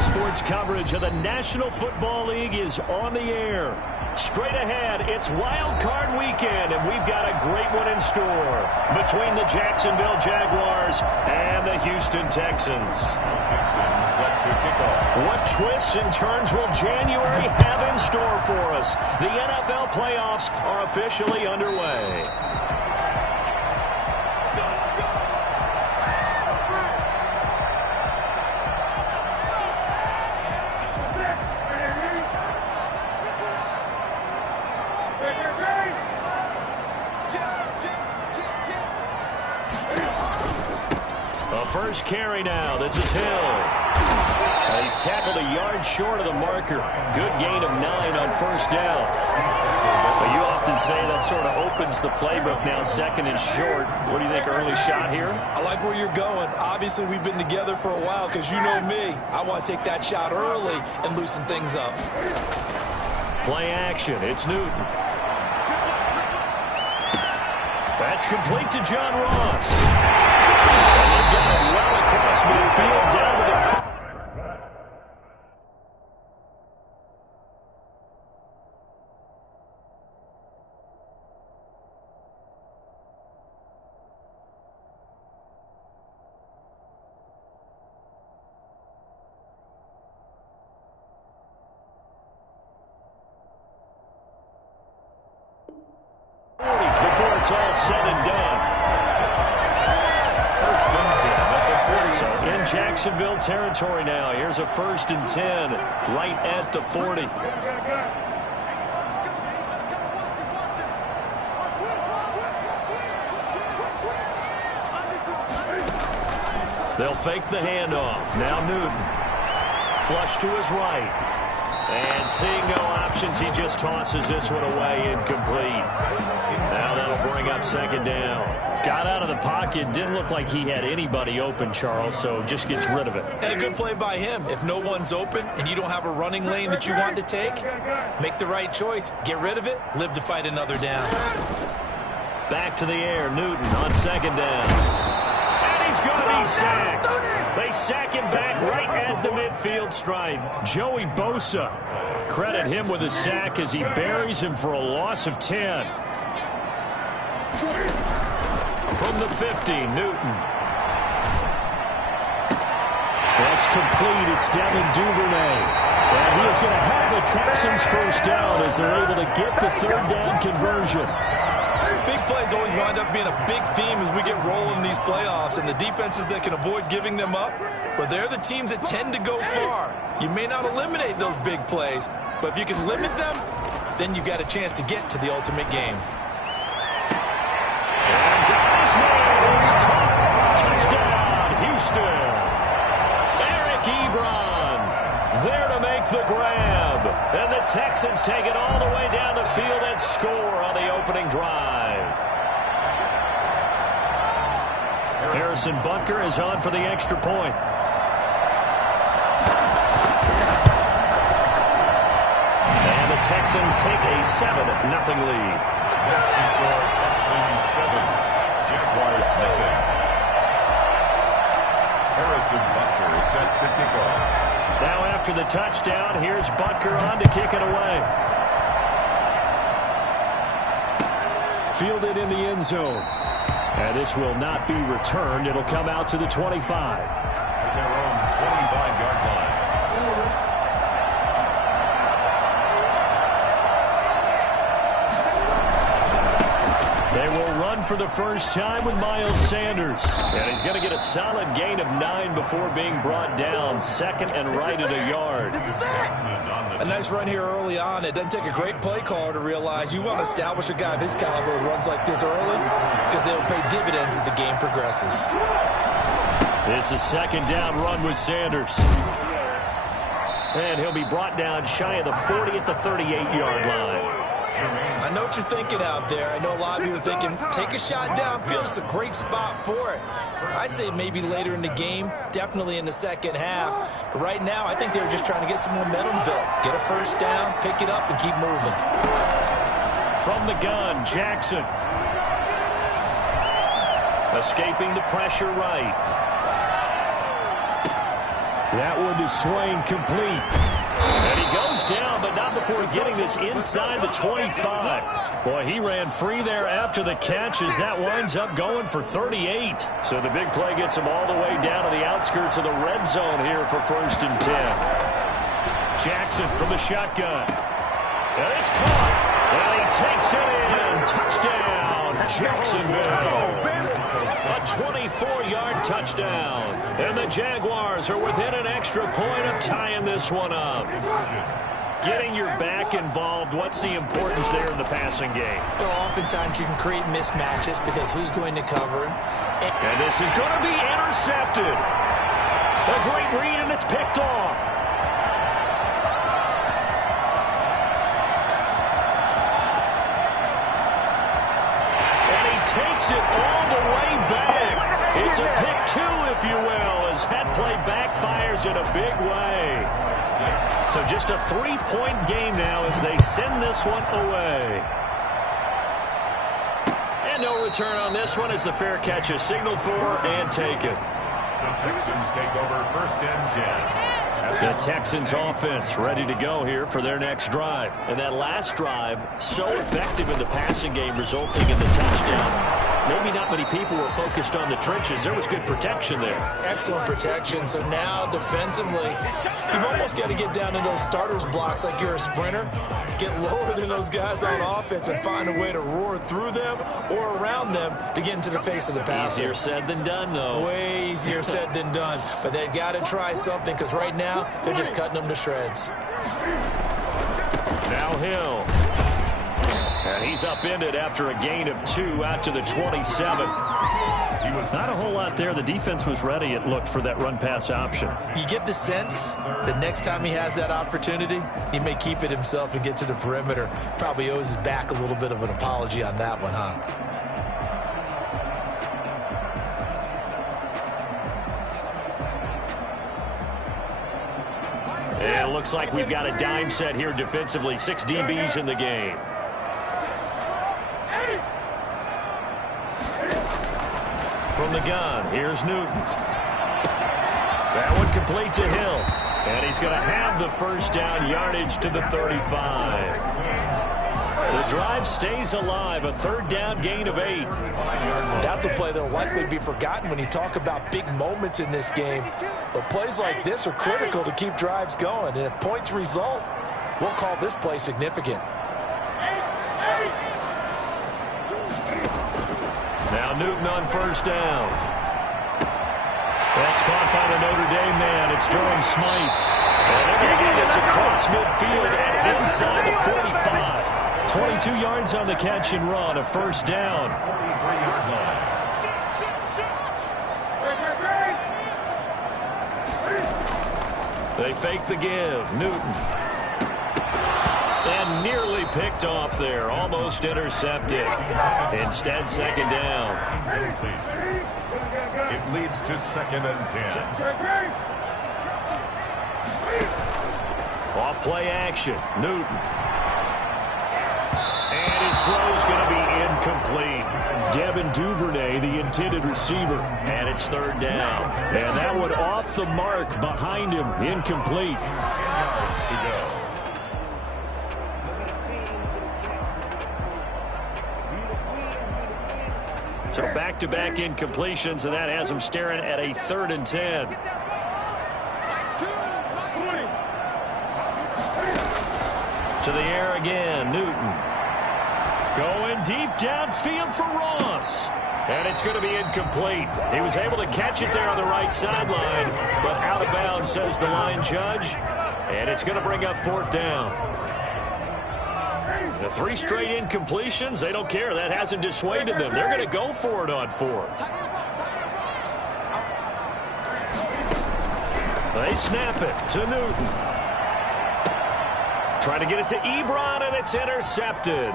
Sports coverage of the National Football League is on the air. Straight ahead, it's Wild Card Weekend, and we've got a great one in store between the Jacksonville Jaguars and the Houston Texans. Set to kick off. What twists and turns will January have in store for us? The NFL playoffs are officially underway. First carry now. This is Hill. He's tackled a yard short of the marker. Good gain of 9 on first down. But you often say that sort of opens the playbook now, second and short. What do you think, early shot here? I like where you're going. Obviously, we've been together for a while because you know me. I want to take that shot early and loosen things up. Play action. It's Newton. That's complete to John Ross. And they've got it well across midfield down to the... before it's all said and done. So in Jacksonville territory now. Here's a 1st and 10 right at the 40. They'll fake the handoff. Now Newton. Flush to his right. And seeing no options, he just tosses this one away, incomplete. Now that'll bring up 2nd down. Got out of the pocket, didn't look like he had anybody open, Charles, so just gets rid of it. And a good play by him. If no one's open and you don't have a running lane that you want to take, make the right choice. Get rid of it, live to fight another down. Back to the air, Newton on 2nd down. And he's going to be sacked. They sack him back right at the midfield stripe. Joey Bosa. Credit him with a sack as he buries him for a loss of 10. From the 50, Newton. That's complete. It's Devin Duvernay. And he is going to have the Texans first down as they're able to get the 3rd down conversion. Big plays always wind up being a big theme as we get rolling in these playoffs, and the defenses that can avoid giving them up, but they're the teams that tend to go far. You may not eliminate those big plays, but if you can limit them, then you've got a chance to get to the ultimate game. And this man is caught. Touchdown, Houston. Eric Ebron there to make the grab. And the Texans take it all the way down the field and score on the opening drive. Harrison Butker is on for the extra point. And the Texans take a 7-0 lead. Next score, Texans 7, Jaguars nothing. Harrison Butker is set to kick off. Now after the touchdown, here's Butker on to kick it away. Fielded in the end zone. And this will not be returned. It'll come out to the 25. At their own 25-yard line. They will run for the first time with Miles Sanders. And he's going to get a solid gain of 9 before being brought down. 2nd and right at a yard. A nice run here early on. It doesn't take a great play caller to realize you want to establish a guy of his caliber who runs like this early because they will pay dividends as the game progresses. It's a 2nd down run with Sanders. And he'll be brought down shy of the 40 at the 38-yard line. I know what you're thinking out there. I know a lot of you are thinking, take a shot downfield. It's a great spot for it. I'd say maybe later in the game, definitely in the second half. But right now, I think they were just trying to get some momentum built. Get a first down, pick it up, and keep moving. From the gun, Jackson. Escaping the pressure right. That one is swing complete. And he goes down, but not before getting this inside the 25. Boy, he ran free there after the catch as that winds up going for 38. So the big play gets him all the way down to the outskirts of the red zone here for 1st and 10. Jackson from the shotgun. And it's caught. And he takes it in. Touchdown, Jacksonville. A 24-yard touchdown. And the Jaguars are within an extra point of tying this one up. Getting your back involved, what's the importance there in the passing game? Well, oftentimes you can create mismatches because who's going to cover him? And this is going to be intercepted. A great read, and it's picked off. And he takes it all the way back. It's a pick two, if you will, as that play backfires in a big way. So just a 3-point game now as they send this one away. And no return on this one as the fair catch is signaled for and taken. The Texans take over 1st and 10. The Texans offense ready to go here for their next drive. And that last drive, so effective in the passing game, resulting in the touchdown. Maybe not many people were focused on the trenches. There was good protection there. Excellent protection. So now defensively, you've almost got to get down to those starters blocks like you're a sprinter. Get lower than those guys on offense and find a way to roar through them or around them to get into the face of the passer. Easier said than done, though. Way easier said than done. But they've got to try something because right now they're just cutting them to shreds. Now Hill. And he's upended after a gain of 2 out to the 27. Not a whole lot there. The defense was ready, it looked, for that run-pass option. You get the sense that next time he has that opportunity, he may keep it himself and get to the perimeter. Probably owes his back a little bit of an apology on that one, huh? And it looks like we've got a dime set here defensively. 6 DBs in the game. From the gun, here's Newton. That one complete to Hill. And he's going to have the first down, yardage to the 35. The drive stays alive, a 3rd down gain of 8. That's a play that will likely be forgotten when you talk about big moments in this game. But plays like this are critical to keep drives going. And if points result, we'll call this play significant. Now Newton on 1st down. That's caught by the Notre Dame man. It's Durham Smythe. And they're going to get this across midfield and inside the 45. 22 yards on the catch and run, a 1st down. They fake the give. Newton. And nearly picked off there. Almost intercepted. Instead, 2nd down. It leads to 2nd and 10. Off play action. Newton. And his throw's going to be incomplete. Devin Duvernay, the intended receiver. And it's 3rd down. And that one off the mark behind him. Incomplete. 10 yards to go. So back-to-back incompletions, and that has him staring at a 3rd and 10. To the air again, Newton. Going deep downfield for Ross. And it's going to be incomplete. He was able to catch it there on the right sideline, but out of bounds, says the line judge. And it's going to bring up 4th down. The 3 straight incompletions, they don't care. That hasn't dissuaded them. They're going to go for it on 4th. They snap it to Newton. Trying to get it to Ebron, and it's intercepted.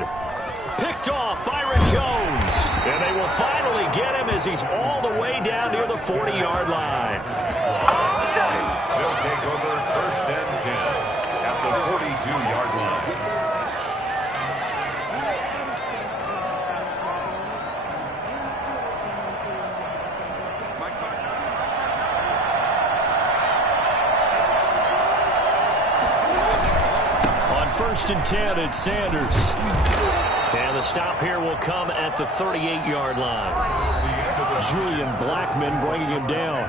Picked off Byron Jones. And they will finally get him as he's all the way down near the 40-yard line. They'll take over 1st and 10 at the 42-yard line. first and 10. It's Sanders. And the stop here will come at the 38-yard line. Julian Blackmon bringing him down.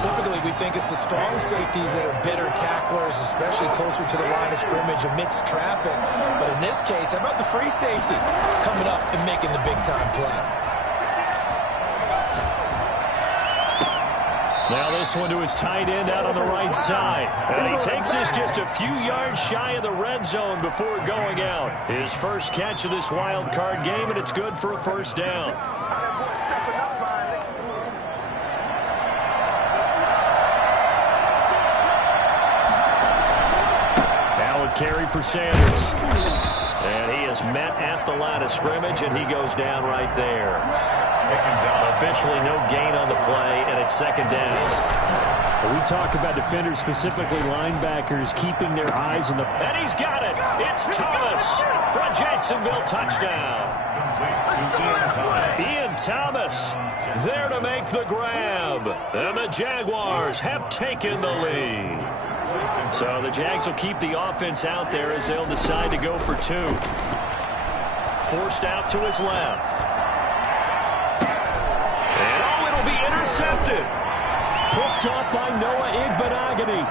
Typically, we think it's the strong safeties that are better tacklers, especially closer to the line of scrimmage amidst traffic. But in this case, how about the free safety coming up and making the big-time play? Now this one to his tight end out on the right side. And he takes this just a few yards shy of the red zone before going out. His first catch of this wild card game, and it's good for a first down. Now a carry for Sanders. And he is met at the line of scrimmage, and he goes down right there. Officially no gain on the play, and it's second down. We talk about defenders, specifically linebackers, keeping their eyes on the... And he's got it. It's Thomas for a Jacksonville touchdown. Ian Thomas there to make the grab. And the Jaguars have taken the lead. So the Jags will keep the offense out there as they'll decide to go for two. Forced out to his left. Intercepted. Hooked up by Noah Igbenogany.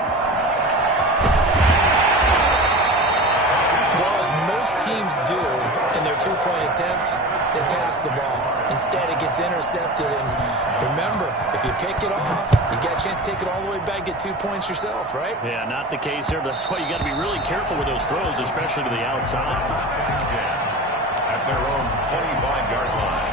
Well, as most teams do in their two-point attempt, they pass the ball. Instead, it gets intercepted. And remember, if you pick it off, you got a chance to take it all the way back, get 2 points yourself, right? Yeah, not the case there. But that's why you got to be really careful with those throws, especially to the outside. At their own 25-yard line.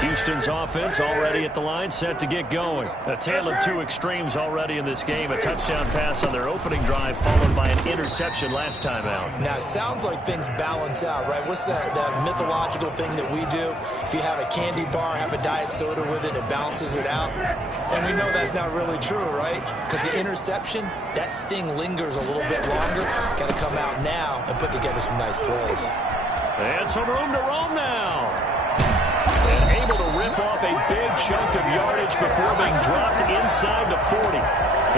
Houston's offense already at the line, set to get going. A tale of two extremes already in this game. A touchdown pass on their opening drive, followed by an interception last time out. Now, it sounds like things balance out, right? What's that mythological thing that we do? If you have a candy bar, have a diet soda with it, it balances it out. And we know that's not really true, right? Because the interception, that sting lingers a little bit longer. Got to come out now and put together some nice plays. And some room to roam now. And able to rip off a big chunk of yardage before being dropped inside the 40.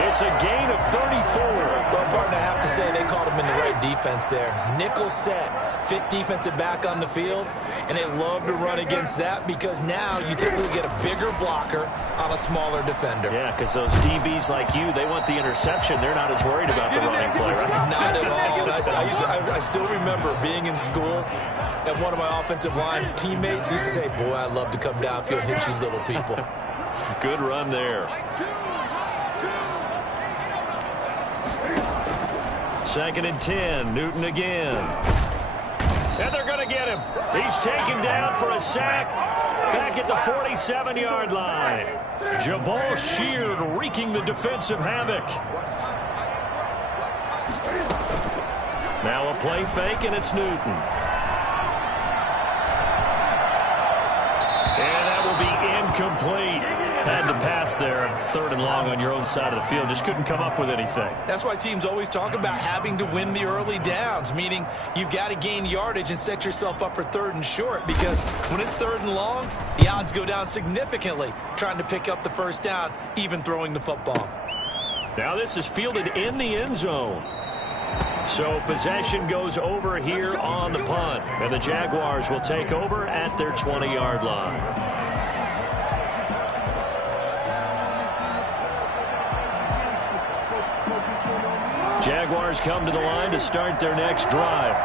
It's a gain of 34. Well, partner, I have to say they called him in the right defense there. Nickel set, fifth defensive back on the field, and they love to run against that because now you typically get a bigger blocker on a smaller defender. Yeah, because those DBs like you, they want the interception. They're not as worried about the running play, right? Not at all. I still remember being in school, and one of my offensive line teammates used to say, boy, I'd love to come downfield and hit you little people. Good run there. Second and 10, Newton again. And they're going to get him. He's taken down for a sack back at the 47-yard line. Jabal Sheard wreaking the defensive havoc. Now a play fake, and it's Newton. And that will be incomplete. Had to pass there, third and long on your own side of the field. Just couldn't come up with anything. That's why teams always talk about having to win the early downs, meaning you've got to gain yardage and set yourself up for third and short, because when it's third and long, the odds go down significantly trying to pick up the first down, even throwing the football. Now this is fielded in the end zone. So possession goes over here on the punt, and the Jaguars will take over at their 20-yard line. Jaguars come to the line to start their next drive.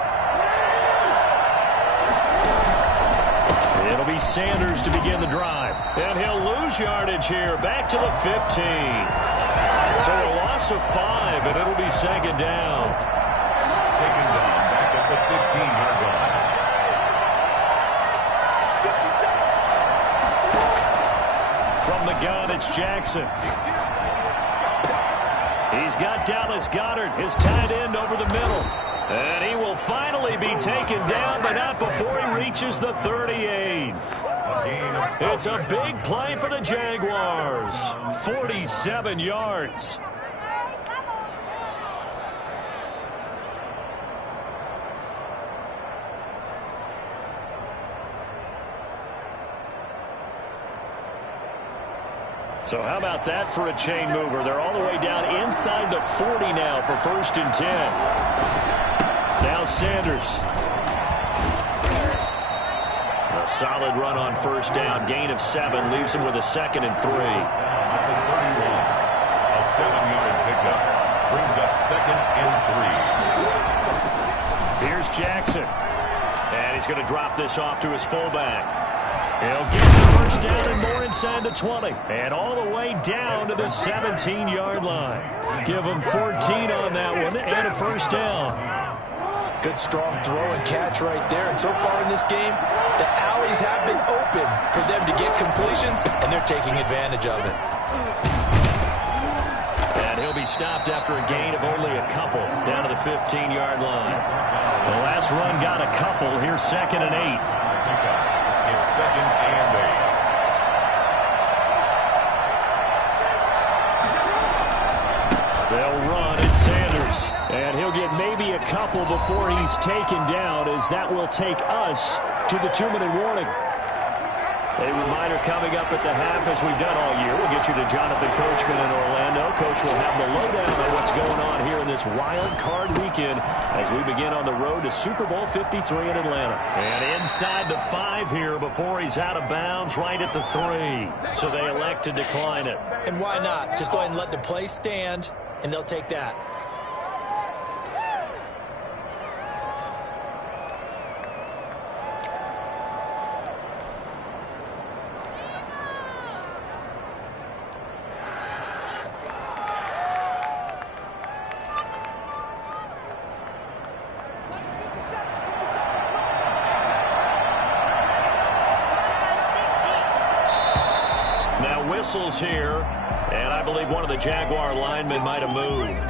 It'll be Sanders to begin the drive. And he'll lose yardage here, back to the 15. So a loss of 5, and it'll be second down. Taken down back at the 15-yard line. From the gun, it's Jackson. He's got Dallas Goedert, his tight end, over the middle. And he will finally be taken down, but not before he reaches the 38. It's a big play for the Jaguars. 47 yards. So how about that for a chain mover? They're all the way down inside the 40 now for 1st and 10. Now Sanders. A solid run on 1st down. Gain of 7. Leaves him with a 2nd and 3. At the 31, a 7-yard pickup. Brings up 2nd and 3. Here's Jackson. And he's going to drop this off to his fullback. He'll get the 1st down and more inside the 20. And all the way down to the 17-yard line. Give him 14 on that one and a 1st down. Good strong throw and catch right there. And so far in this game, the alleys have been open for them to get completions, and they're taking advantage of it. And he'll be stopped after a gain of only a couple down to the 15-yard line. The last run got a couple. Here's 2nd and 8. It's 2nd and 8. They'll run. It's Sanders. And he'll get maybe a couple before he's taken down, as that will take us to the 2-minute warning. A reminder coming up at the half, as we've done all year. We'll get you to Jonathan Coachman in Orlando. Coach will have the lowdown on what's going on here in this wild card weekend as we begin on the road to Super Bowl 53 in Atlanta. And inside the 5 here before he's out of bounds, right at the 3. So they elect to decline it. And why not? Just go ahead and let the play stand, and they'll take that. Whistles here, and I believe one of the Jaguar linemen might have moved.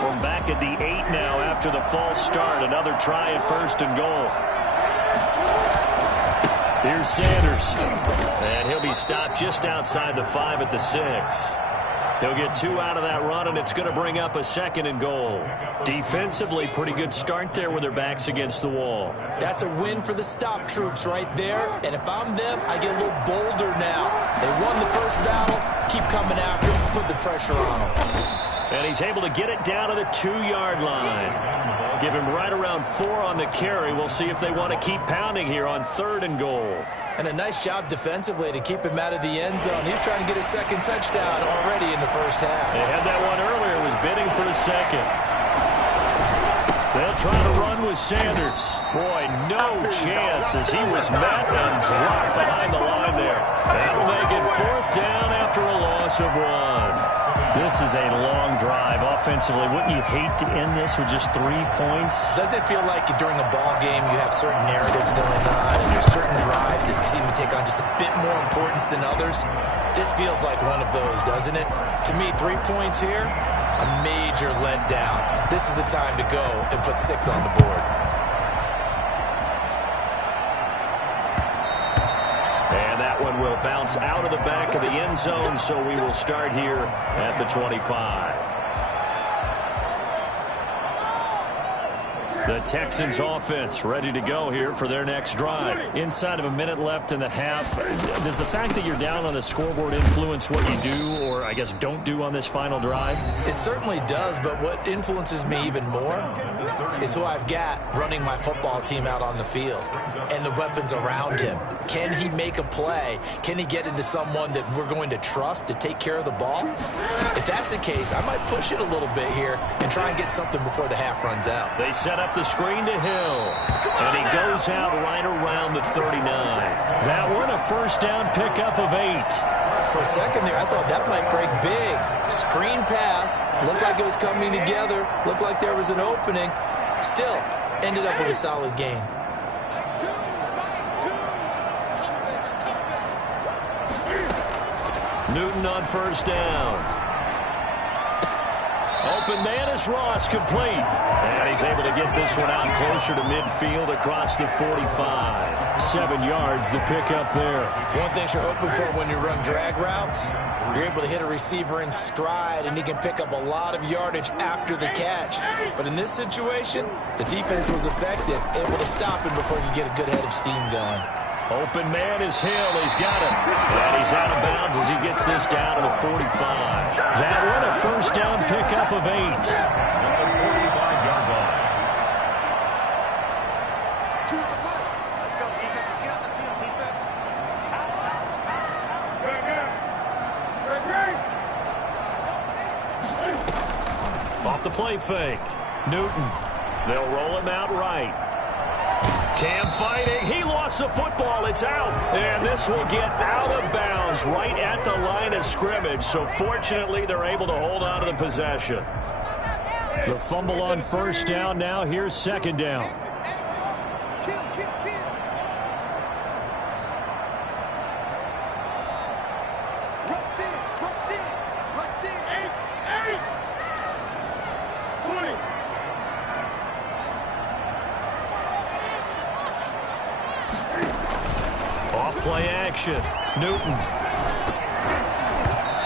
From back at the 8 now after the false start, another try at 1st and goal. Here's Sanders, and he'll be stopped just outside the 5 at the 6. He'll get 2 out of that run, and it's going to bring up a 2nd and goal. Defensively, pretty good start there with their backs against the wall. That's a win for the stop troops right there. And if I'm them, I get a little bolder now. They won the first battle. Keep coming after them. Put the pressure on them. And he's able to get it down to the 2-yard line. Give him right around 4 on the carry. We'll see if they want to keep pounding here on 3rd and goal. And a nice job defensively to keep him out of the end zone. He's trying to get a 2nd touchdown already in the first half. They had that one earlier, was bidding for a 2nd. They'll try to run with Sanders. Boy, no chance as he was met and dropped behind the line there. That'll make it 4th down after a loss of 1. This is a long drive offensively. Wouldn't you hate to end this with just 3 points? Doesn't it feel like during a ball game you have certain narratives going on and there's certain drives that seem to take on just a bit more importance than others? This feels like one of those, doesn't it? To me, 3 points here, a major letdown. This is the time to go and put 6 on the board. And that one will bounce out of the back of the end zone, so we will start here at the 25. The Texans offense ready to go here for their next drive. Inside of a minute left in the half, does the fact that you're down on the scoreboard influence what you do, or I guess don't do on this final drive? It certainly does, but what influences me even more is who I've got running my football team out on the field and the weapons around him. Can he make a play? Can he get into someone that we're going to trust to take care of the ball? If that's the case, I might push it a little bit here and try and get something before the half runs out. They set up the screen to Hill, and he goes out right around the 39. That one a 1st down pickup of 8. For a second there, I thought that might break big. Screen pass, looked like it was coming together, looked like there was an opening. Still, ended up with a solid gain. Newton on 1st down. Open man is Ross, complete. And he's able to get this one out closer to midfield across the 45. 7 yards, the pickup there. One thing you're hoping for when you run drag routes, you're able to hit a receiver in stride, and he can pick up a lot of yardage after the catch. But in this situation, the defense was effective, able to stop him before you get a good head of steam going. Open man is Hill. He's got it. And he's out of bounds as he gets this down to the 45. That one a first down pickup of 8. At the 45-yard line. Let's go, defense. Let's get out the field, defense. Off the play fake. Newton. They'll roll him out right. Cam fighting. He lost the football. It's out. And this will get out of bounds right at the line of scrimmage. So fortunately, they're able to hold on to the possession. The fumble on first down. Now here's second down. Play action. Newton.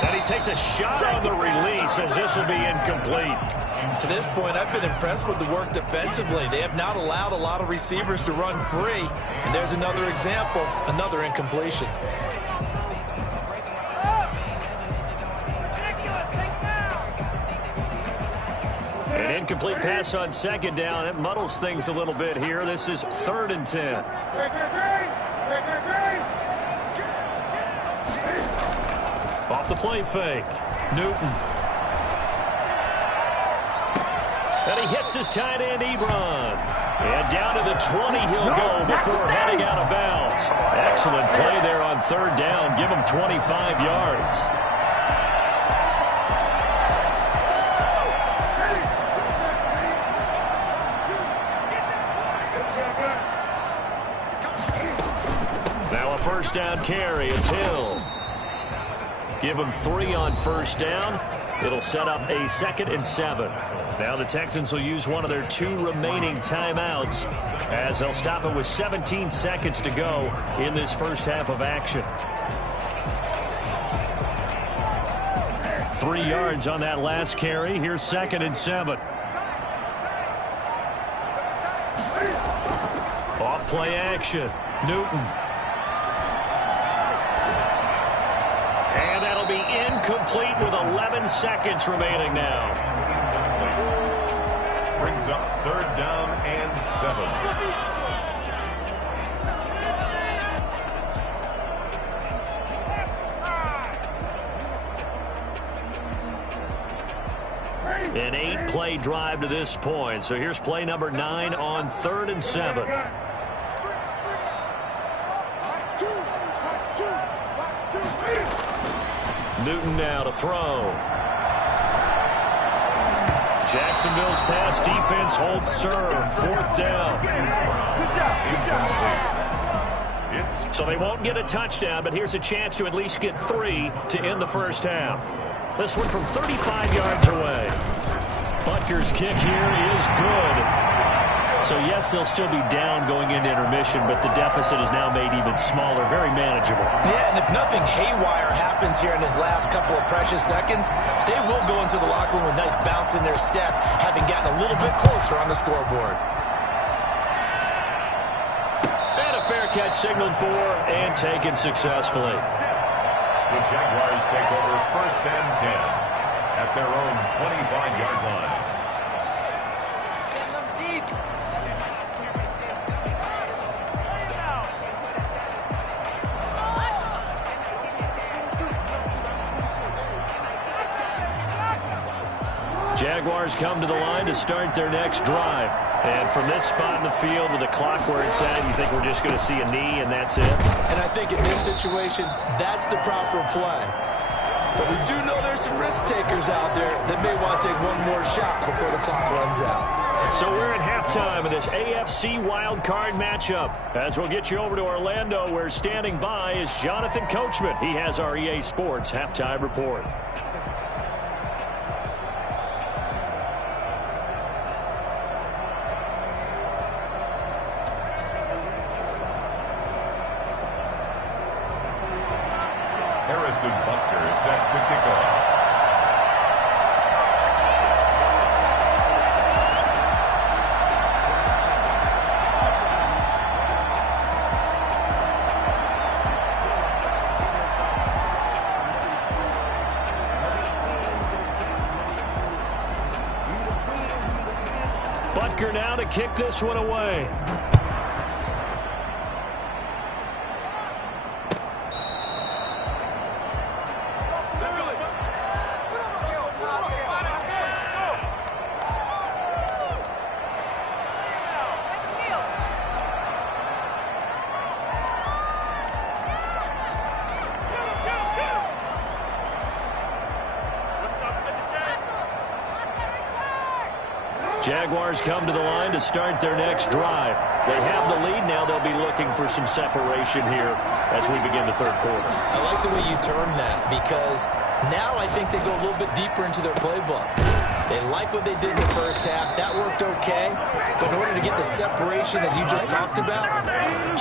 And he takes a shot on the release as this will be incomplete. To this point, I've been impressed with the work defensively. They have not allowed a lot of receivers to run free. And there's another example, another incompletion. An incomplete pass on second down. That muddles things a little bit here. This is 3rd and 10. Off the play fake. Newton. And he hits his tight end, Ebron. And down to the 20 he'll go before heading out of bounds. Excellent play there on 3rd down. Give him 25 yards. Now a first down carry. It's Hill. Give him 3 on first down. It'll set up a 2nd and 7. Now the Texans will use one of their 2 remaining timeouts as they'll stop it with 17 seconds to go in this first half of action. 3 yards on that last carry. Here's 2nd and 7. Off play action. Newton. And that'll be incomplete with 11 seconds remaining now. Brings up 3rd down and 7. An 8-play drive to this point. So here's play number 9 on 3rd and 7. Newton now to throw. Jacksonville's pass defense holds serve. 4th down. So they won't get a touchdown, but here's a chance to at least get 3 to end the first half. This one from 35 yards away. Butker's kick here is good. So, yes, they'll still be down going into intermission, but the deficit is now made even smaller, very manageable. Yeah, and if nothing haywire happens here in his last couple of precious seconds, they will go into the locker room with a nice bounce in their step, having gotten a little bit closer on the scoreboard. And a fair catch signaled for and taken successfully. The Jaguars take over 1st and 10 at their own 25-yard line. Jaguars come to the line to start their next drive. And from this spot in the field with the clock where it's at, you think we're just going to see a knee and that's it? And I think in this situation, that's the proper play. But we do know there's some risk takers out there that may want to take one more shot before the clock runs out. So we're at halftime in this AFC wild card matchup. As we'll get you over to Orlando, where standing by is Jonathan Coachman. He has our EA Sports halftime report. Harrison Butker is set to kick off. Butker now to kick this one away. Jaguars come to the line to start their next drive. They have the lead. Now they'll be looking for some separation here as we begin the third quarter. I like the way you termed that, because now I think they go a little bit deeper into their playbook. They like what they did in the first half. That worked okay. But in order to get the separation that you just talked about,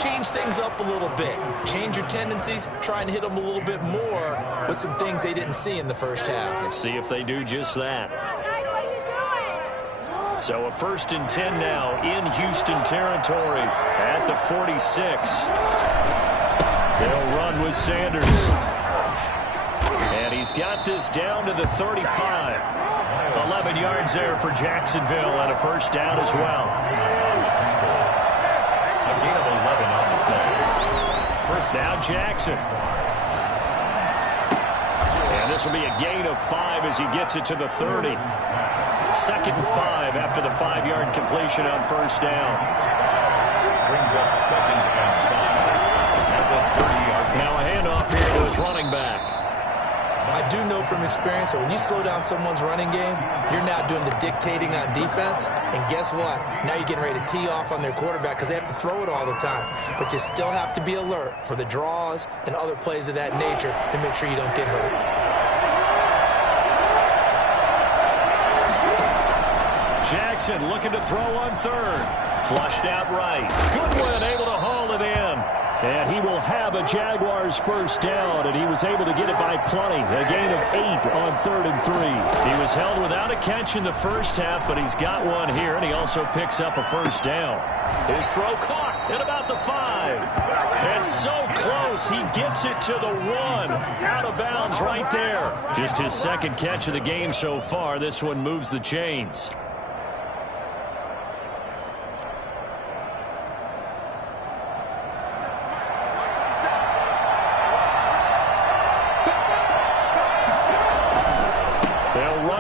change things up a little bit. Change your tendencies. Try and hit them a little bit more with some things they didn't see in the first half. Let's see if they do just that. So a 1st and 10 now in Houston territory at the 46. They'll run with Sanders. And he's got this down to the 35. 11 yards there for Jacksonville and a first down as well. A gain of 11 on the play. First down, Jackson. And this will be a gain of 5 as he gets it to the 30. 2nd and 5 after the 5-yard completion on first down. Brings up 2nd and 5 at the 30-yard line. Now a handoff here to his running back. I do know from experience that when you slow down someone's running game, you're now doing the dictating on defense. And guess what? Now you're getting ready to tee off on their quarterback because they have to throw it all the time. But you still have to be alert for the draws and other plays of that nature to make sure you don't get hurt. Jackson looking to throw on third. Flushed out right. Goodwin able to haul it in. And he will have a Jaguars first down, and he was able to get it by plenty. A gain of 8 on 3rd and 3. He was held without a catch in the first half, but he's got one here, and he also picks up a first down. His throw caught at about the 5. And so close, he gets it to the 1. Out of bounds right there. Just his 2nd catch of the game so far. This one moves the chains.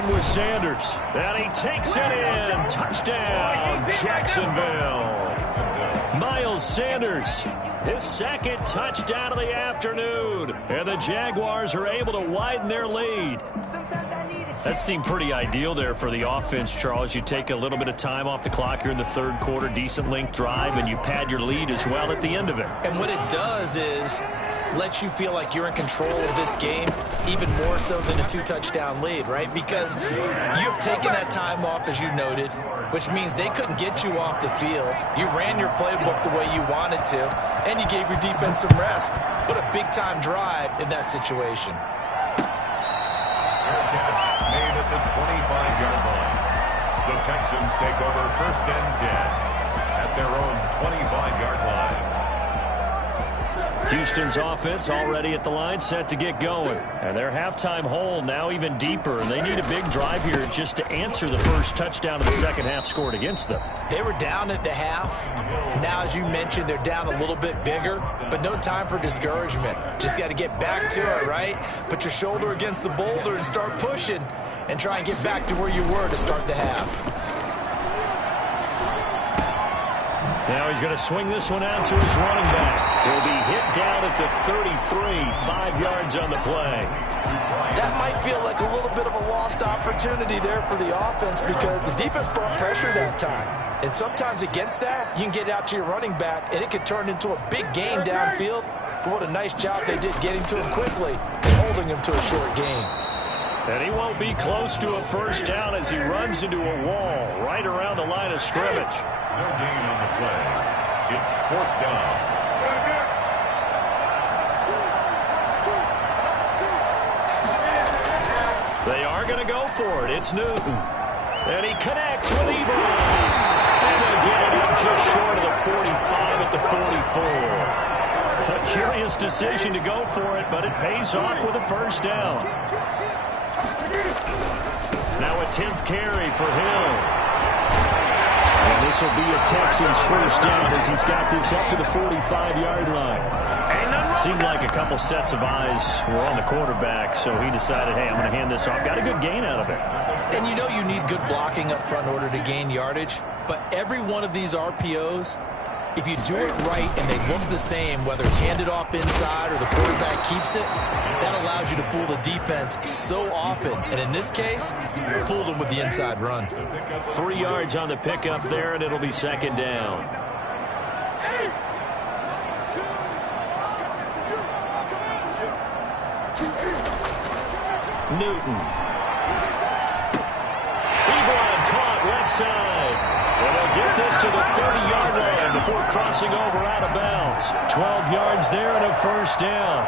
With Sanders, and he takes it in. Touchdown, Jacksonville. Miles Sanders, his 2nd touchdown of the afternoon, and the Jaguars are able to widen their lead. That seemed pretty ideal there for the offense, Charles. You take a little bit of time off the clock here in the 3rd quarter, decent length drive, and you pad your lead as well at the end of it. And what it does is let you feel like you're in control of this game even more so than a 2-touchdown lead, right? Because you've taken that time off, as you noted, which means they couldn't get you off the field. You ran your playbook the way you wanted to, and you gave your defense some rest. What a big-time drive in that situation. Made at the 25-yard line. The Texans take over 1st and 10 at their own 25-yard line. Houston's offense already at the line, set to get going. And their halftime hole now even deeper. And they need a big drive here just to answer the first touchdown of the second half scored against them. They were down at the half. Now, as you mentioned, they're down a little bit bigger. But no time for discouragement. Just got to get back to it, right? Put your shoulder against the boulder and start pushing. And try and get back to where you were to start the half. Now he's going to swing this one out to his running back. He'll be hit down at the 33, 5 yards on the play. That might feel like a little bit of a lost opportunity there for the offense because the defense brought pressure that time. And sometimes against that, you can get out to your running back, and it could turn into a big gain downfield. But what a nice job they did getting to him quickly and holding him to a short gain. And he won't be close to a first down as he runs into a wall right around the line of scrimmage. No gain on the play. It's 4th down. They are going to go for it. It's Newton. And he connects with Ebron. And they'll get it up just short of the 45 at the 44. A curious decision to go for it, but it pays off with a first down. Now a 10th carry for Hill. And this will be a Texans first down as he's got this up to the 45-yard line. Seemed like a couple sets of eyes were on the quarterback, so he decided, hey, I'm going to hand this off. Got a good gain out of it. And you know you need good blocking up front in order to gain yardage, but every one of these RPOs, if you do it right and they look the same, whether it's handed off inside or the quarterback keeps it, that allows you to fool the defense so often. And in this case, fooled them with the inside run. 3 yards on the pickup there, and it'll be second down. Newton. Ebron caught left side. And they'll get this to the 30-yard line before crossing over out of bounds. 12 yards there and a first down.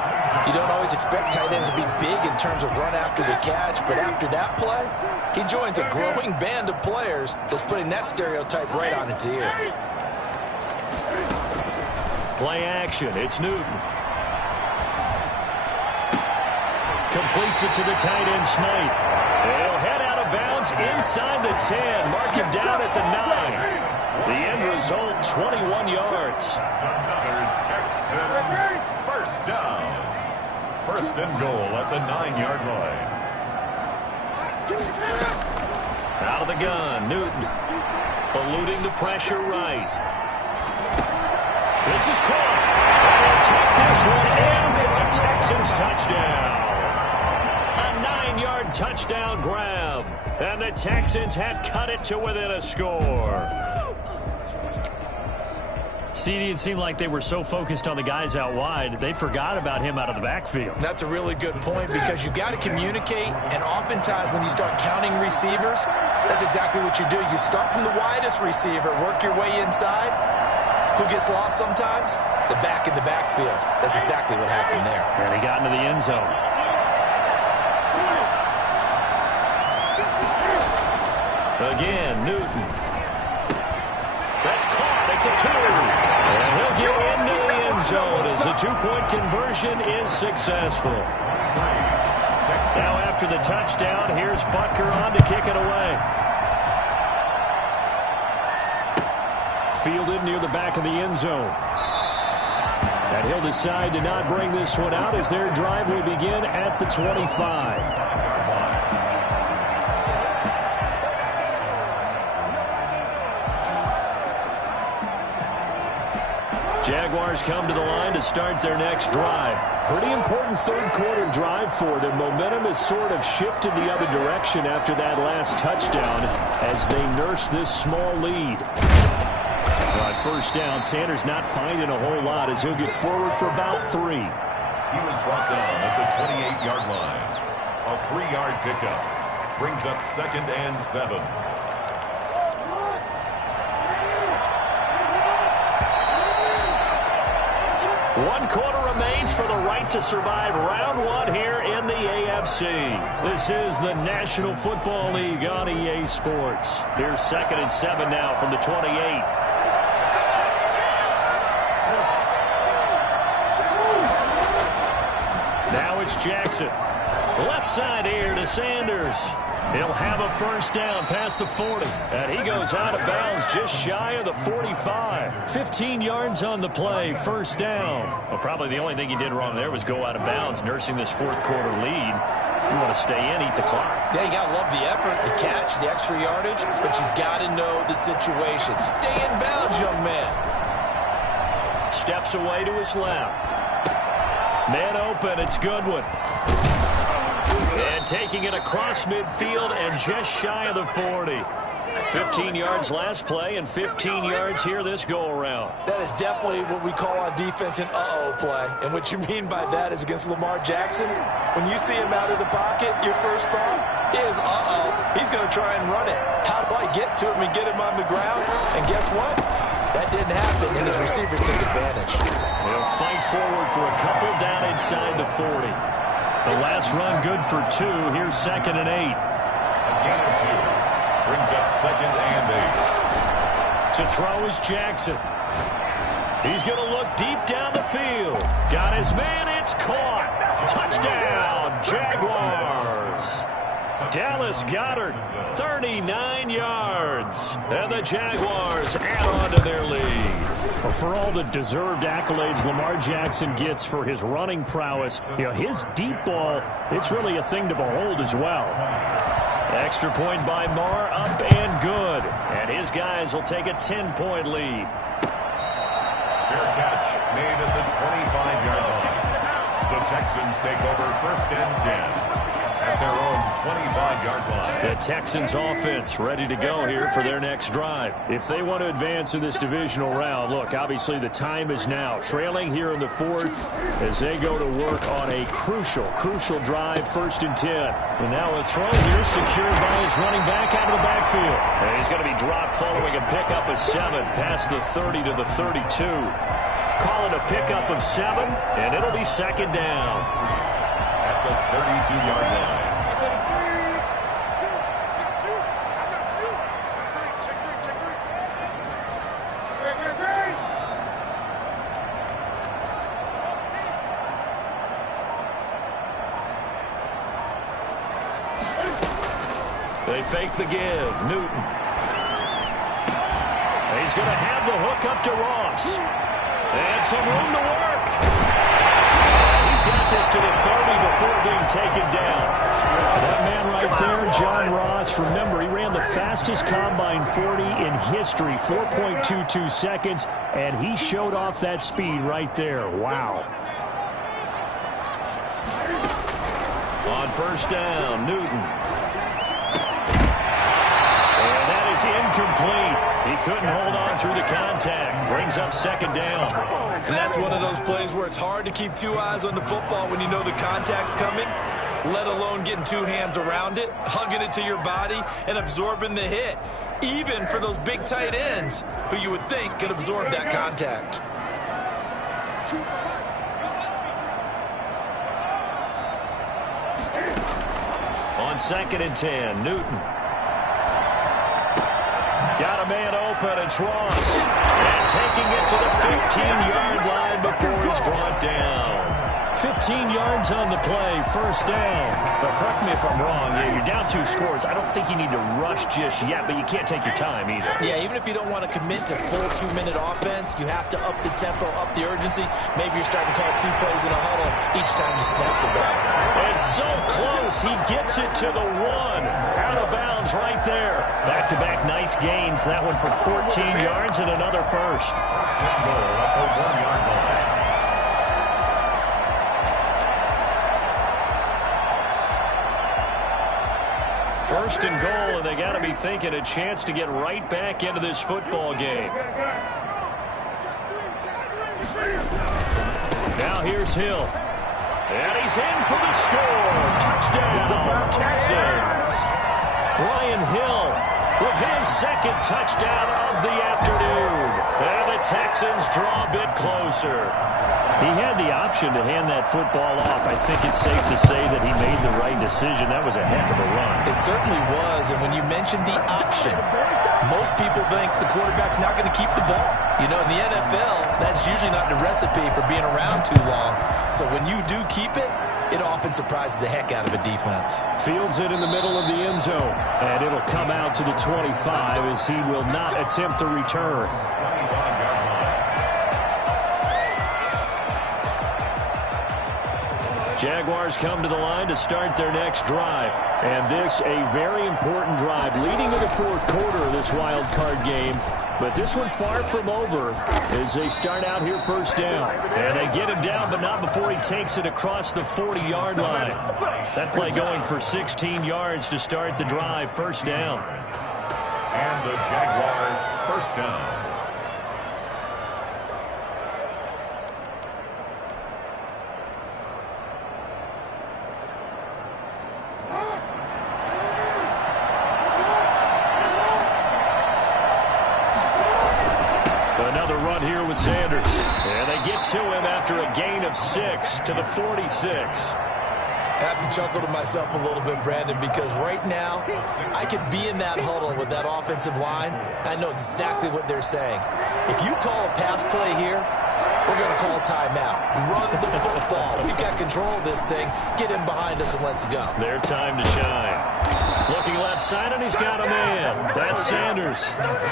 You don't always expect tight ends to be big in terms of run after the catch, but after that play, he joins a growing band of players that's putting that stereotype right on its ear. Play action. It's Newton. Completes it to the tight end, Smythe. He'll head out of bounds inside the 10. Mark him down at the 9. The end result, 21 yards. Another Texans first down. First and goal at the 9-yard line. Out of the gun, Newton. Eluding the pressure right. This is caught. And he'll take this one in for a Texans touchdown. A 9-yard touchdown grab. And the Texans have cut it to within a score. CD, it seemed like they were so focused on the guys out wide, they forgot about him out of the backfield. That's a really good point because you've got to communicate, and oftentimes when you start counting receivers, that's exactly what you do. You start from the widest receiver, work your way inside. Who gets lost sometimes? The back in the backfield. That's exactly what happened there. And he got into the end zone. Again, Newton. That's caught at the 2. And he'll get into the end zone as the 2-point conversion is successful. Now after the touchdown, here's Butker on to kick it away. Fielded near the back of the end zone. And he'll decide to not bring this one out as their drive will begin at the 25. Jaguars come to the line to start their next drive. Pretty important third-quarter drive for them. Momentum has sort of shifted the other direction after that last touchdown as they nurse this small lead. On first down, Sanders not finding a whole lot as he'll get forward for about 3. He was brought down at the 28-yard line. A 3-yard pickup brings up 2nd and 7. One quarter remains for the right to survive round 1 here in the AFC. This is the National Football League on EA Sports. Here's 2nd and 7 now from the 28. Now it's Jackson. Left side here to Sanders. He'll have a first down past the 40. And he goes out of bounds just shy of the 45. 15 yards on the play, first down. Well, probably the only thing he did wrong there was go out of bounds, nursing this fourth-quarter lead. You want to stay in, eat the clock. Yeah, you got to love the effort, the catch, the extra yardage, but you got to know the situation. Stay in bounds, young man. Steps away to his left. Man open, it's Goodwin. And taking it across midfield and just shy of the 40. 15 yards last play and 15 yards here this go-around. That is definitely what we call on defense an uh-oh play. And what you mean by that is against Lamar Jackson, when you see him out of the pocket, your first thought is, uh-oh, he's going to try and run it. How do I get to him and get him on the ground? And guess what? That didn't happen, and his receiver took advantage. He'll fight forward for a couple down inside the 40. The last run good for 2. Here's 2nd and 8. A gain of 2. Brings up 2nd and 8. To throw is Jackson. He's going to look deep down the field. Got his man. It's caught. Touchdown, Jaguars. Dallas Goedert, 39 yards. And the Jaguars add on to their lead. Well, for all the deserved accolades Lamar Jackson gets for his running prowess, his deep ball, it's really a thing to behold as well. Extra point by Marr, up and good. And his guys will take a 10-point lead. Fair catch made at the 25-yard line. The Texans take over 1st and 10 at their own 25-yard line. The Texans offense ready to go here for their next drive. If they want to advance in this divisional round, look, obviously the time is now. Trailing here in the 4th as they go to work on a crucial drive, 1st and 10. And now a throw here secured by his running back out of the backfield. And he's going to be dropped following a pickup of 7 past the 30 to the 32. Call it a pickup of 7, and it'll be 2nd down. At the 32-yard line. They fake the give. Newton. He's going to have the hook up to Ross. And some room to work. And he's got this to the 30 before being taken down. That man right there, John Ross, remember, he ran the fastest combine 40 in history, 4.22 seconds, and he showed off that speed right there. Wow. On 1st down, Newton. And that is incomplete. He couldn't hold on through the contact. Brings up 2nd down. And that's one of those plays where it's hard to keep 2 eyes on the football when you know the contact's coming, let alone getting 2 hands around it, hugging it to your body, and absorbing the hit, even for those big tight ends who you would think could absorb that contact. On 2nd and 10, Newton. Got a man open, it's Ross. And taking it to the 15-yard line before he's brought down. 15 yards on the play, 1st down. But correct me if I'm wrong, you're down 2 scores. I don't think you need to rush just yet, but you can't take your time either. Yeah, even if you don't want to commit to full 2-minute offense, you have to up the tempo, up the urgency. Maybe you're starting to call 2 plays in a huddle each time you snap the ball. It's so close, he gets it to the 1. Out of bounds right there. Back-to-back nice gains. That one for 14 yards and another first. Goal at the 1-yard line. First and goal, and they got to be thinking a chance to get right back into this football game. Now here's Hill. And he's in for the score. Touchdown, Texans. Brian Hill with his 2nd touchdown of the afternoon. And the Texans draw a bit closer. He had the option to hand that football off. I think it's safe to say that he made the right decision. That was a heck of a run. It certainly was, and when you mentioned the option, most people think the quarterback's not going to keep the ball. You know, in the NFL, that's usually not the recipe for being around too long. So when you do keep it, it often surprises the heck out of a defense. Fields it in the middle of the end zone, and it'll come out to the 25 as he will not attempt to return. Jaguars come to the line to start their next drive. And this a very important drive leading to the 4th quarter of this wild card game. But this one far from over as they start out here 1st down. And they get him down, but not before he takes it across the 40-yard line. That play going for 16 yards to start the drive, 1st down. And the Jaguar 1st down. Another run here with Sanders. And they get to him after a gain of 6 to the 46. I have to chuckle to myself a little bit, Brandon, because right now I could be in that huddle with that offensive line. I know exactly what they're saying. If you call a pass play here, we're going to call timeout. Run the football. We've got control of this thing. Get in behind us and let's go. Their time to shine. Looking left side, and he's got a man. That's Sanders.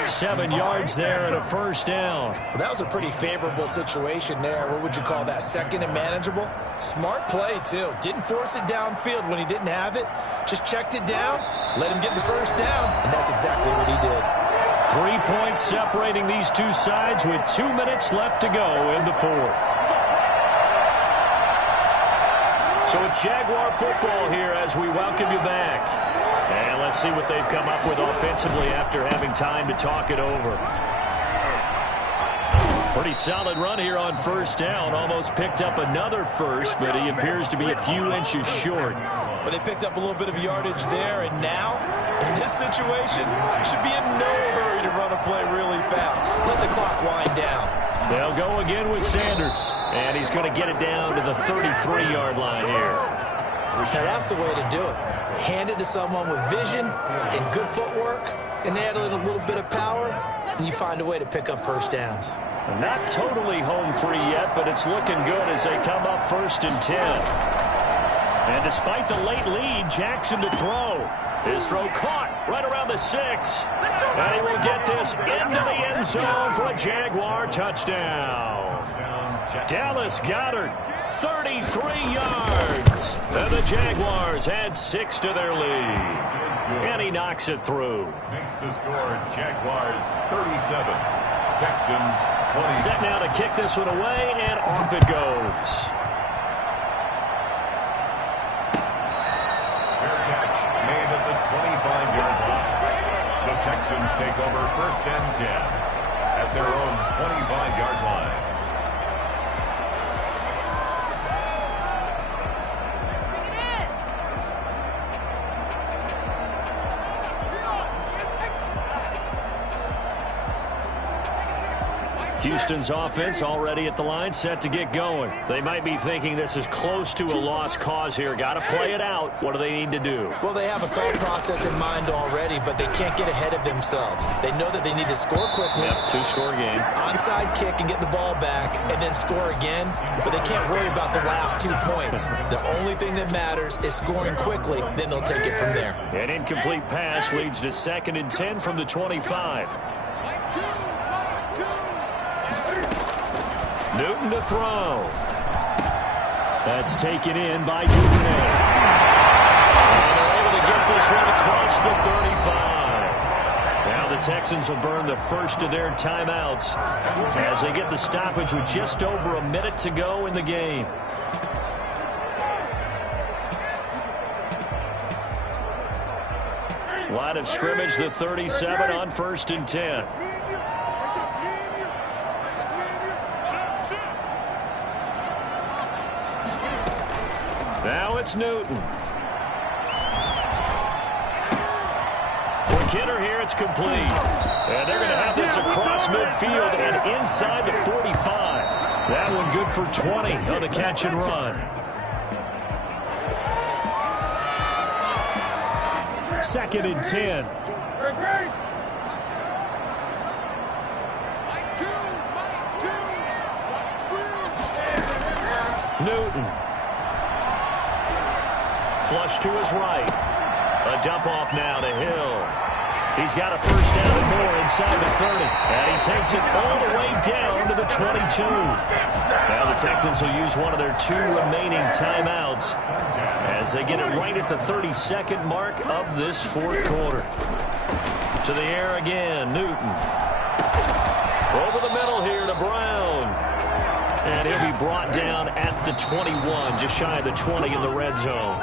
7 yards there and a first down. Well, that was a pretty favorable situation there. What would you call that? Second and manageable? Smart play, too. Didn't force it downfield when he didn't have it. Just checked it down, let him get the first down, and that's exactly what he did. 3 points separating these two sides with 2 minutes left to go in the fourth. So it's Jaguar football here as we welcome you back. And let's see what they've come up with offensively after having time to talk it over. Pretty solid run here on first down. Almost picked up another first, but he appears to be a few inches short. But they picked up a little bit of yardage there, and now, in this situation, should be in no hurry to run a play really fast. Let the clock wind down. They'll go again with Sanders, and he's going to get it down to the 33-yard line here. Now, that's the way to do it. Hand it to someone with vision and good footwork, and add in a little bit of power, and you find a way to pick up first downs. Not totally home free yet, but it's looking good as they come up 1st and 10. And despite the late lead, Jackson to throw. His throw caught right around the 6. And he will get this into the end zone for a Jaguar touchdown. Dallas Goedert, 33 yards. And the Jaguars add 6 to their lead. And he knocks it through. Makes the score Jaguars 37. Texans 20. Set now to kick this one away, and off it goes. Fair catch made at the 25-yard line. The Texans take over 1st and 10 at their own 25-yard line. Houston's offense already at the line, set to get going. They might be thinking this is close to a lost cause here. Got to play it out. What do they need to do? Well, they have a thought process in mind already, but they can't get ahead of themselves. They know that they need to score quickly. Yep, 2-score game. Onside kick and get the ball back and then score again, but they can't worry about the last 2 points. The only thing that matters is scoring quickly, then they'll take it from there. An incomplete pass leads to 2nd and 10 from the 25. Newton to throw. That's taken in by Duvernay. And they're able to get this one across the 35. Now the Texans will burn the first of their timeouts as they get the stoppage with just over a minute to go in the game. Line of scrimmage, the 37 on 1st and 10. Now it's Newton. For Kidder here, it's complete. And they're going to have this across midfield and inside the 45. That one good for 20 on the catch and run. 2nd and 10. Newton. Flush to his right. A dump off now to Hill. He's got a first down and more inside the 30. And he takes it all the way down to the 22. Now the Texans will use one of their 2 remaining timeouts as they get it right at the 32nd mark of this 4th quarter. To the air again, Newton. Over the middle here to Brown. And he'll be brought down at the 21, just shy of the 20 in the red zone.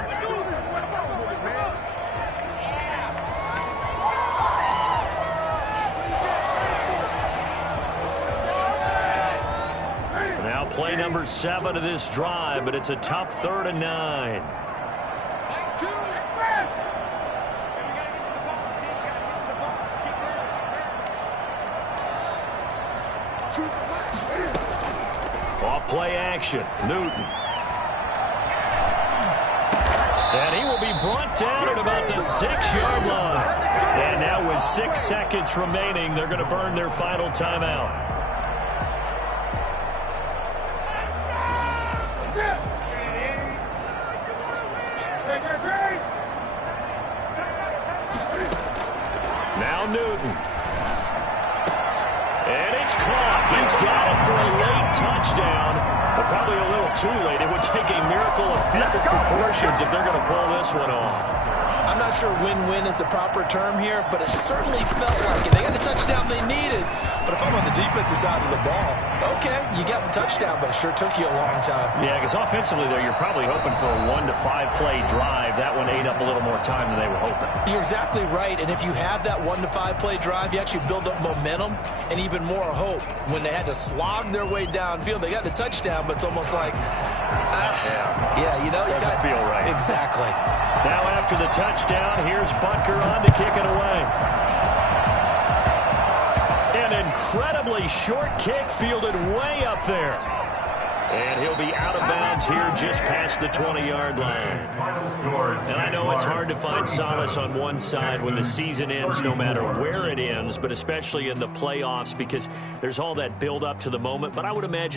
Now play number 7 of this drive, but it's a tough 3rd and 9. Off play action. Newton. And he will be brought down at about the 6-yard line. And now with 6 seconds remaining, they're going to burn their final timeout. Now Newton. And it's caught. He's got it for a late touchdown. But probably a little too late. It would take a miracle of epic proportions if they're going to pull this one off. I'm not sure win-win is the proper term here, but it certainly felt like it. They got the touchdown they needed. But if I'm on the defensive side of the ball, okay, you got the touchdown, but it sure took you a long time. Yeah, because offensively, though, you're probably hoping for a 1 to 5 play drive. That one ate up a little more time than they were hoping. You're exactly right. And if you have that 1 to 5 play drive, you actually build up momentum and even more hope. When they had to slog their way downfield, they got the touchdown, but it's almost like, you know, doesn't feel right. Exactly. Now after the touchdown, here's Butker on to kick it away. An incredibly short kick fielded way up there. And he'll be out of bounds here just past the 20-yard line. And I know it's hard to find solace on one side when the season ends, no matter where it ends, but especially in the playoffs because there's all that build up to the moment. But I would imagine